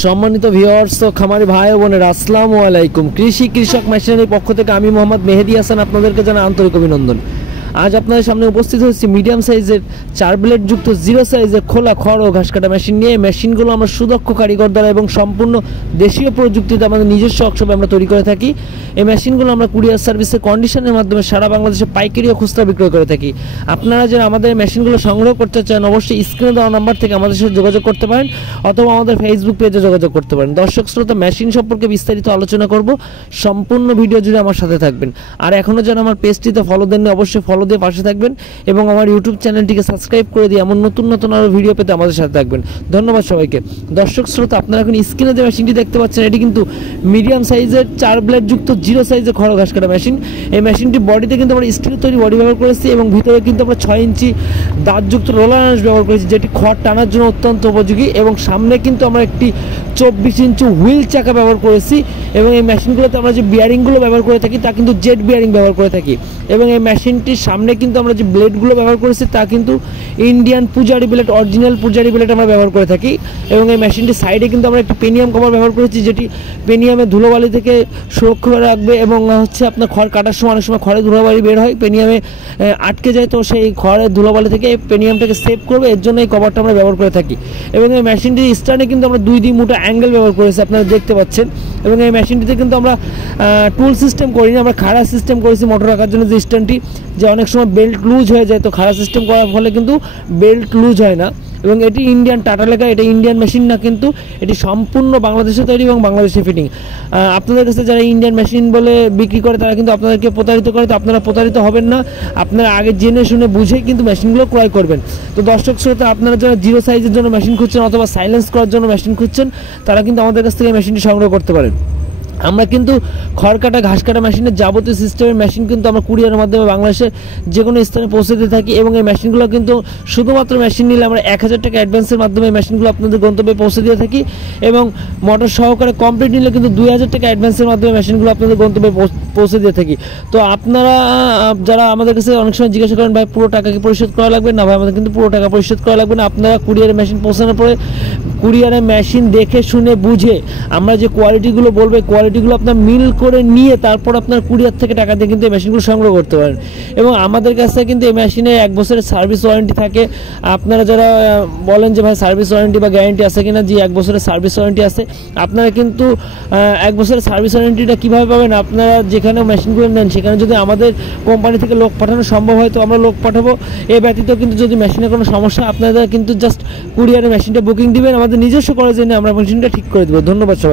সম্মানিত ভিউয়ার্স ও খামারি ভাই ও বোনেরা, আসসালামু আলাইকুম। কৃষক মেশিনারির পক্ষ থেকে আমি মোহাম্মদ মেহেদি হাসান আপনাদেরকে জানাই আন্তরিক অভিনন্দন। আজ আপনাদের সামনে উপস্থিত হয়েছি মিডিয়াম সাইজের 4 ব্লেড যুক্ত 0 সাইজের খোলা খড় ও ঘাস কাটা মেশিন নিয়ে। মেশিনগুলো আমরা সুদক্ষ কারিগর দ্বারা এবং সম্পূর্ণ দেশীয় প্রযুক্তিতে আমাদের নিজস্ব ওয়ার্কশপে আমরা তৈরি করে থাকি। এই মেশিনগুলো আমরা কুরিয়ার সার্ভিসের কন্ডিশনের মাধ্যমে সারা বাংলাদেশে পাইকারি ও খুচরা বিক্রয় করে থাকি। আপনারা যারা আমাদের মেশিনগুলো সংগ্রহ করতে চান অবশ্যই স্ক্রিনে দেওয়া নাম্বার থেকে আমাদের সাথে যোগাযোগ করতে পারেন অথবা আমাদের ফেসবুক পেজে যোগাযোগ করতে পারেন। দর্শক শ্রোতা, মেশিন সম্পর্কে বিস্তারিত আলোচনা করব, সম্পূর্ণ ভিডিও জুড়ে আমার সাথে থাকবেন। আর এখনও যারা আমার পেজটিতে ফলো দেননি অবশ্যই ফলো দিয়ে পাশে থাকবেন এবং আমার ইউটিউব চ্যানেলটিকে সাবস্ক্রাইব করে দিয়ে এমন নতুন নতুন আরও ভিডিও পেতে আমাদের সাথে থাকবেন। ধন্যবাদ সবাইকে। দর্শক শ্রোতা, আপনারা এখন স্ক্রিনে যে মেশিনটি দেখতে পাচ্ছেন এটি কিন্তু মিডিয়াম সাইজের 4 ব্লেড যুক্ত 0 সাইজের খড় ঘাস কাটা মেশিন। এই মেশিনটি বডিতে কিন্তু আমরা স্টিল তৈরি বডি ব্যবহার করেছি এবং ভিতরে কিন্তু আমরা 6 ইঞ্চি দাঁতযুক্ত রোলার আঁশ ব্যবহার করেছি, যেটি খড় টানার জন্য অত্যন্ত উপযোগী। এবং সামনে কিন্তু আমরা একটি 24 ইঞ্চি হুইল চাকা ব্যবহার করেছি এবং এই মেশিনগুলোতে আমরা যে বিয়ারিংগুলো ব্যবহার করে থাকি তা কিন্তু জেট বিয়ারিং ব্যবহার করে থাকি। এবং এই মেশিনটির সামনে কিন্তু আমরা যে ব্লেডগুলো ব্যবহার করেছি তা কিন্তু ইন্ডিয়ান পূজারি ব্লেড, অরিজিনাল পূজারি ব্লেড আমরা ব্যবহার করে থাকি। এবং এই মেশিনটির সাইডে কিন্তু আমরা একটি পেনিয়াম কভার ব্যবহার করেছি, যেটি পেনিয়ামে ধুলোবালি থেকে সুরক্ষা রাখবে এবং হচ্ছে আপনার খড় কাটার সময় অনেক সময় খড়ে ধুলোবালি বের হয়, পেনিয়ামে আটকে যায়, তো সেই খড়ের ধুলোবালি থেকে পেনিয়ামটাকে সেভ করবে, এর জন্য এই কভারটা আমরা ব্যবহার করে থাকি। এবং এই মেশিনটির স্ট্যান্ডে কিন্তু আমরা 2 মুঠো অ্যাঙ্গেল ব্যবহার করেছি, আপনারা দেখতে পাচ্ছেন। এবং এই মেশিনটিতে কিন্তু আমরা টুল সিস্টেম করিনি, আমরা খাড়া সিস্টেম করেছি মোটর রাখার জন্য। যে স্ট্যান্ডটি যে অনেক সময় বেল্ট লুজ হয়ে যায়, তো খাড়া সিস্টেম করার ফলে কিন্তু বেল্ট লুজ হয় না। এবং এটি ইন্ডিয়ান টাটা লেখা, এটা ইন্ডিয়ান মেশিন না, কিন্তু এটি সম্পূর্ণ বাংলাদেশে তৈরি এবং বাংলাদেশে ফিটিং। আপনাদের কাছে যারা ইন্ডিয়ান মেশিন বলে বিক্রি করে তারা কিন্তু আপনাদেরকে প্রতারিত করে, তো আপনারা প্রতারিত হবেন না, আপনারা আগে জেনে শুনে বুঝেই কিন্তু মেশিনগুলো ক্রয় করবেন। তো দর্শক শ্রোতা, আপনারা যারা 0 সাইজের জন্য মেশিন খুঁজছেন অথবা সাইলেন্স করার জন্য মেশিন খুঁজছেন তারা কিন্তু আমাদের কাছ থেকে মেশিনটি সংগ্রহ করতে পারেন। আমরা কিন্তু খড় কাটা ঘাস কাটা মেশিনের যাবতীয় সিস্টেমের মেশিন কিন্তু আমরা কুরিয়ারের মাধ্যমে বাংলাদেশের যে কোনো স্থানে পৌঁছে দিয়ে থাকি। এবং এই মেশিনগুলো কিন্তু শুধুমাত্র মেশিন নিলে আমরা 1000 টাকা অ্যাডভান্সের মাধ্যমে এই মেশিনগুলো আপনাদের গন্তব্যে পৌঁছে দিয়ে থাকি এবং মোটর সহকারে কমপ্লিট নিলে কিন্তু 2000 টাকা অ্যাডভান্সের মাধ্যমে মেশিনগুলো আপনাদের গন্তব্যে পৌঁছে দিয়ে থাকি। তো আপনারা যারা আমাদের কাছে অনেক সময় জিজ্ঞাসা করেন ভাই পুরো টাকা কি পরিশোধ করা লাগবে, না ভাই আমাদের কিন্তু পুরো টাকা পরিশোধ করা লাগবে না। আপনারা কুরিয়ারে মেশিন পৌঁছানোর পরে কুরিয়ারে মেশিন দেখে শুনে বুঝে আমরা যে কোয়ালিটিগুলো বলবো কোয়ালিটিগুলো আপনার মিল করে নিয়ে তারপর আপনার কুরিয়ার থেকে টাকা দিয়ে কিন্তু এই মেশিনগুলো সংগ্রহ করতে পারেন। এবং আমাদের কাছে কিন্তু এই মেশিনে 1 বছরের সার্ভিস ওয়ারেন্টি থাকে। আপনারা যারা বলেন যে ভাই সার্ভিস ওয়ারেন্টি বা গ্যারেন্টি আছে কিনা, যে 1 বছরের সার্ভিস ওয়ারেন্টি আছে। আপনারা কিন্তু 1 বছরের সার্ভিস ওয়ারেন্টিটা কীভাবে পাবেন, আপনারা যেখানে মেশিনগুলো নেন সেখানে যদি আমাদের কোম্পানি থেকে লোক পাঠানো সম্ভব হয় তো আমরা লোক পাঠাবো। এ ব্যতীত কিন্তু যদি মেশিনে কোনো সমস্যা আপনারা কিন্তু জাস্ট কুরিয়ারে মেশিনটা বুকিং দিবেন, আমাদের নিজস্ব করে জেনে আমরা মেশিনটা ঠিক করে দেবো। ধন্যবাদ সবাই।